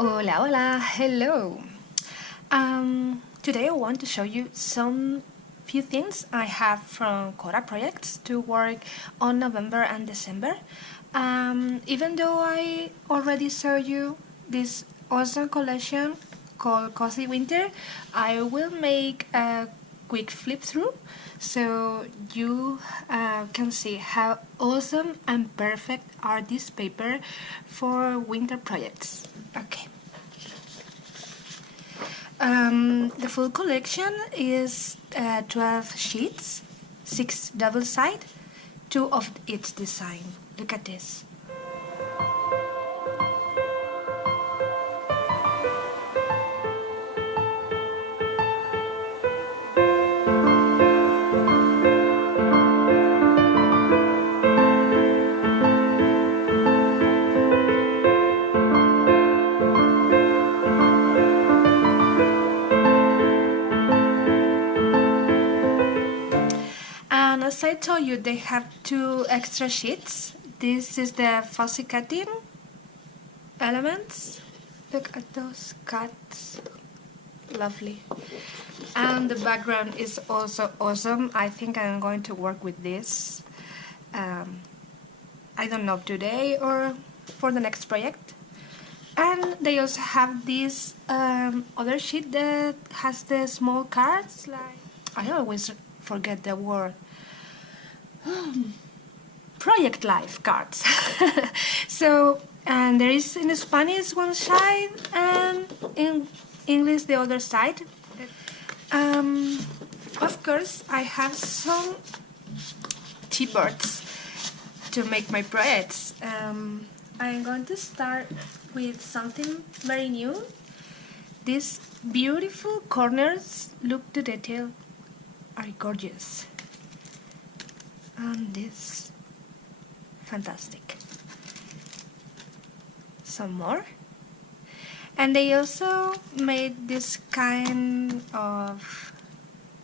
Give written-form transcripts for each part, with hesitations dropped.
Hola, hola, hello. Today I want to show you some few things I have from Kora projects to work on November and December. Even though I already showed you this awesome collection called Cozy Winter, I will make a quick flip through so you can see how awesome and perfect are these paper for winter projects. Okay. The full collection is 12 sheets, 6 double side, 2 of each design. Look at this. And as I told you, they have 2 extra sheets. This is the fussy cutting elements. Look at those cuts. Lovely. And the background is also awesome. I think I'm going to work with this. I don't know, today or for the next project. And they also have this other sheet that has the small cards. Like I always forget the word. Project life cards. So, and there is in Spanish one side and in English the other side. Of course, I have some chipboards to make my projects. I'm going to start with something very new. These beautiful corners, look to detail, are gorgeous. And this, fantastic. Some more. And they also made this kind of,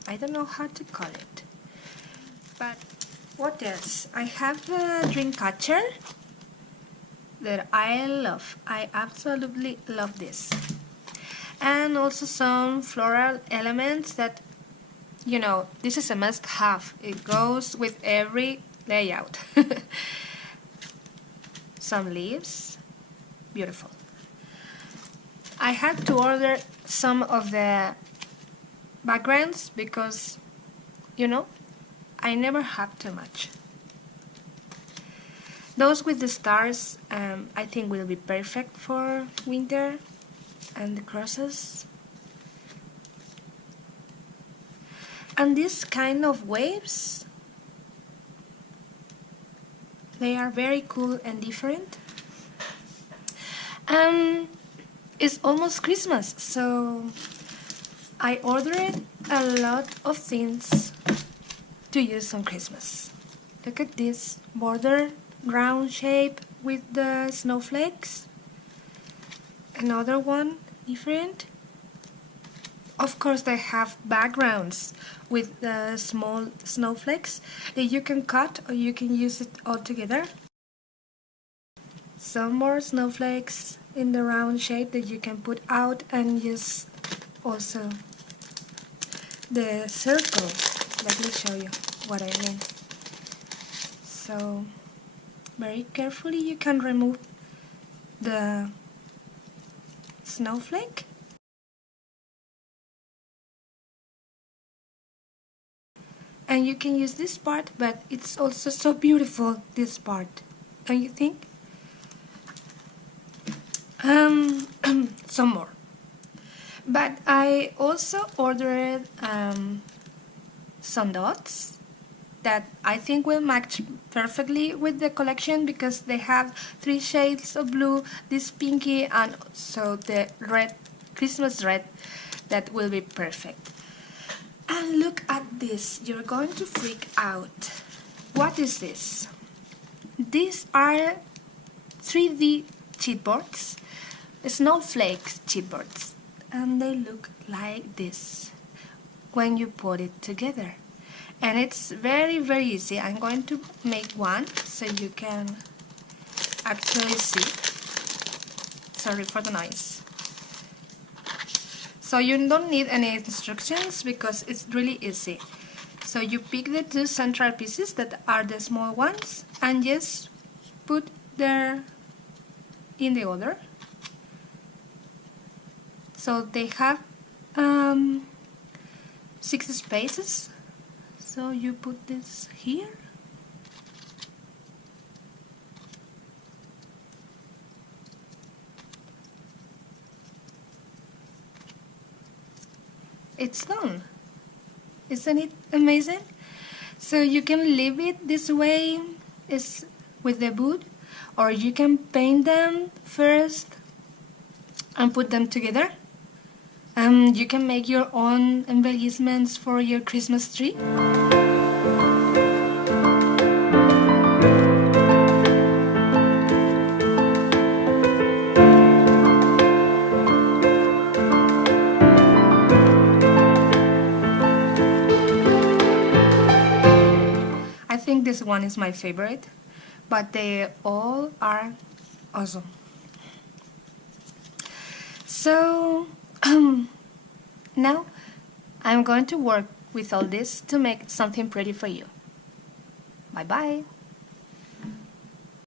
I don't know how to call it. But what else? I have a dream catcher that I love. I absolutely love this. And also some floral elements that, you know, this is a must-have. It goes with every layout. Some leaves. Beautiful. I had to order some of the backgrounds because, you know, I never have too much. Those with the stars, I think will be perfect for winter, and the crosses. And this kind of waves, they are very cool and different. And it's almost Christmas, so I ordered a lot of things to use on Christmas. Look at this border, round shape with the snowflakes. Another one, different. Of course, they have backgrounds with the small snowflakes that you can cut or you can use it all together. Some more snowflakes in the round shape that you can put out and use also the circle. Let me show you what I mean. So, very carefully you can remove the snowflake. And you can use this part, but it's also so beautiful, this part. Don't you think? Some more. But I also ordered some dots that I think will match perfectly with the collection because they have 3 shades of blue, this pinky, and so the red, Christmas red, that will be perfect. And look at this, you're going to freak out. What is this? These are 3D chipboards, snowflakes chipboards, and they look like this when you put it together. And it's very, very easy. I'm going to make one so you can actually see. Sorry for the noise. So you don't need any instructions because it's really easy. So you pick the two central pieces that are the small ones and just put them in the order. So they have 6 spaces. So you put this here. It's done. Isn't it amazing? So you can leave it this way is with the wood, or you can paint them first and put them together. You can make your own embellishments for your Christmas tree. I think this one is my favorite, but they all are awesome. So now I'm going to work with all this to make something pretty for you. Bye bye.